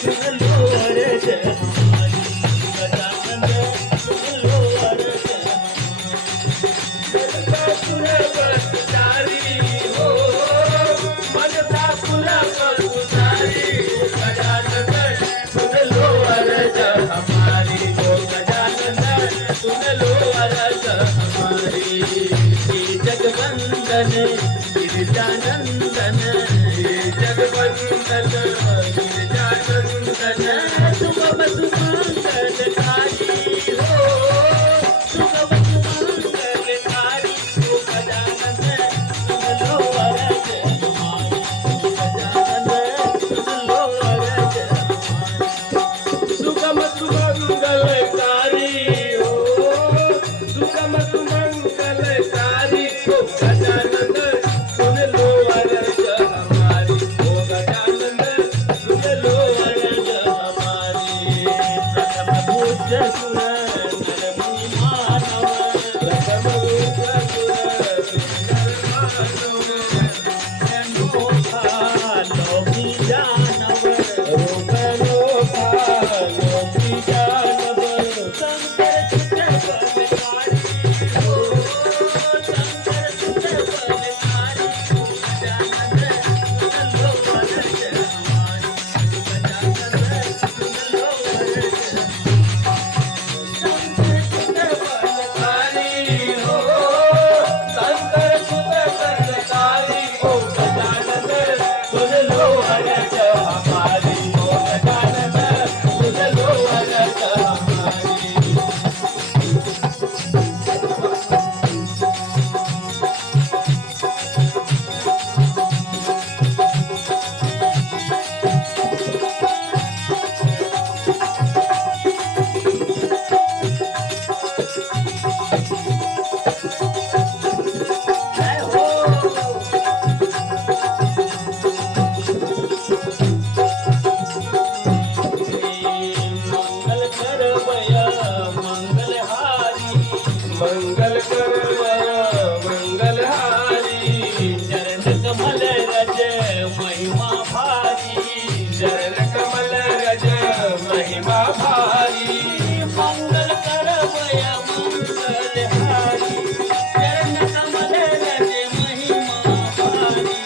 सुन लो अर्ज हमारी गजानन सुन लो अर्ज मनसा पुरा बसुधारी हो मनसा पुरा बसुधारी गजानन सुन लो अर्ज हमारी हो गजानन सुन लो अर्ज हमारी जगवंदन गिरिजानंदन जगवंदन गिरिजानंदन सुगम सुमंगलकारी हो सुगम सुमंगलकारी हो गजानन सुन लो अर्ज हमारी गजानन सुन लो अर्ज हमारी सुगम सुमंगलकारी हो सुगम सुमंगलकारी हो गजानन सुन लो अर्ज हमारी हो गजानन सुन लो अर्ज हमारी प्रथम पूज्य सुर नर मुनि मानव प्रथम पूज्य सुर नर मानव अनोखा लोकी जानव रोग लोका लोकी जानव शंकर सुत बलकारी हो शंकर सुत बलकारी हो गजानन सुन लो अर्ज हमारी गजानन सुन लो अर्ज शंकर सुत बलकारी हो शंकर सुत बलकारी हो गजानन सुन लो अर्ज हमारी हो गजानन सुन लो अर्ज हमारी जय हो मंगल करवय मंगलहारी मंगल करवय मंगलहारी चरण कमल रज महिमा भारी चरण कमल रज महिमा भारी मंगल करवय मंगलहारी चरण कमल रज महिमा भारी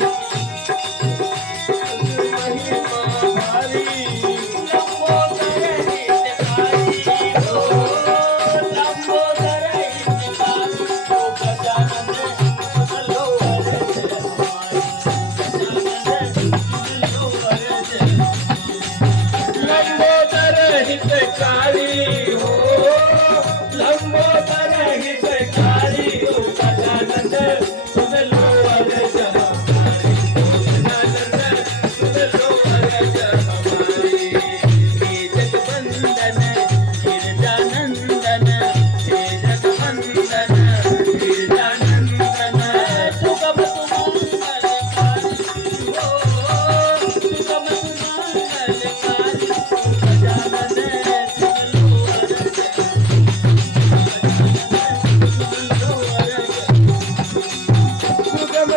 महिमा भारी लंबोदर हितकारी हो लंबोदर हितकारी हो गजानन सुन लो अर्ज हमारी गजानन सुन लो अर्ज लंबोदर हितकारी हो लंबोदर हितकारी हो गजानन सुन लो अर्ज हमारी गजानन सुन लो अर्ज हमारी हे जगवंदन गिरिजानंदन हे जगवंदन गिरिजानंदन सुगम सुमंगलकारी हो सुगम सुमंगलकारी हो गजानन सुन लो अर्ज सुन लो अर्ज सुगम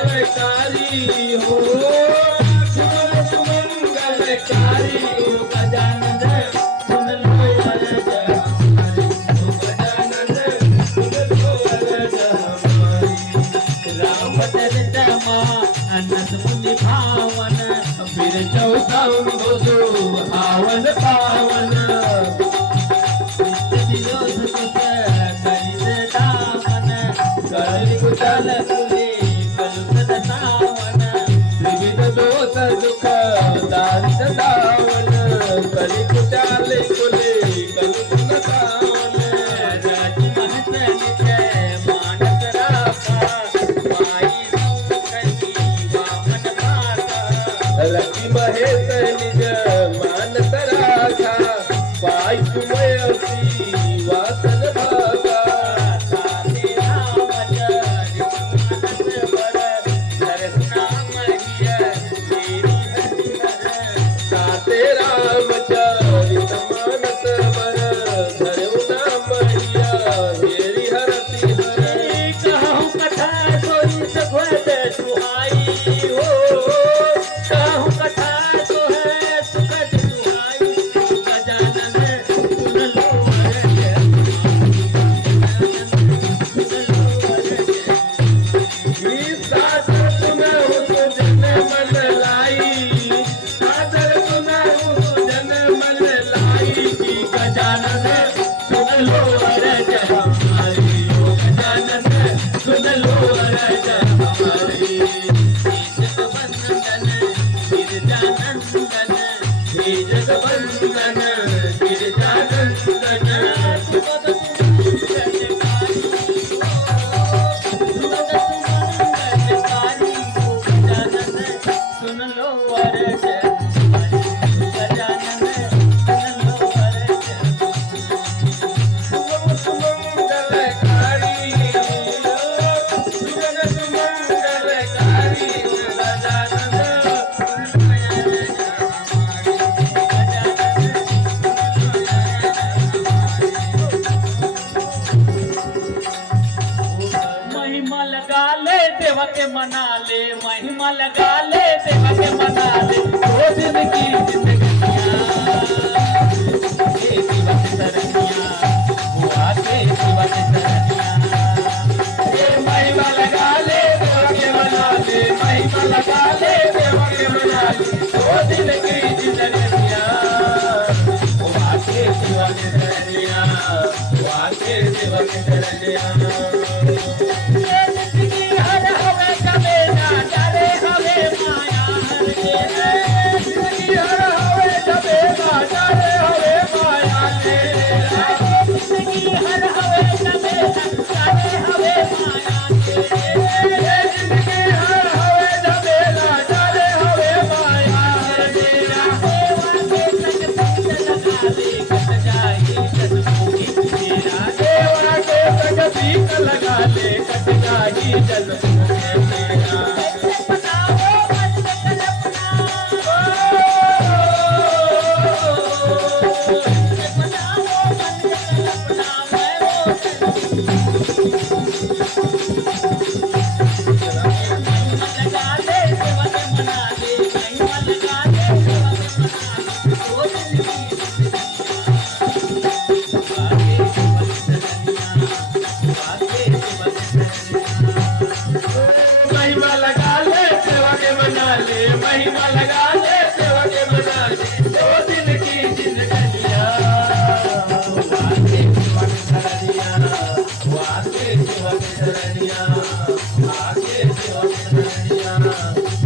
सुमंगलकारी हो सुगम सुमंगलकारी हो गजानन सुन लो अर्ज हमारी हो गजानन सुन लो अर्ज हमारी रामचरित मानस मुनि भावन फिर चौसंगो सुहावन पावन विरोध सुत करित दामन कलि कुशल तुले कलुषन सावन त्रिविध दोष दुख दारित दावन कलि कुशल तुले कलुषन सावन राज महत निज मानस राखा माई सौकली वामन माता रति महेश निज मानस राखा पाई तुमयसी वासन भागा साते राम जरि देवा के मना ले, महिमा लगा ले देवा के मना ले, दो दिन की जिंदगियां के शिवा के सरनिया, बुआ के शिवा के सरनिया। महिमा लगा ले देवा के मना ले, महिमा लगा ले देवा के मना ले, दो दिन की जिंदगियां बुआ के शिवा के सरनिया, बुआ के शिवा के सरनिया। लगा ले कट जाही जल महिमा लगा ले सेवा के बना ले, महिमा लगा ले सेवा के बना ले, दो दिन की जिंदगियां वाके सेवा के सरनिया, वाके सेवा के सरनिया, वाके सेवा के सरनिया।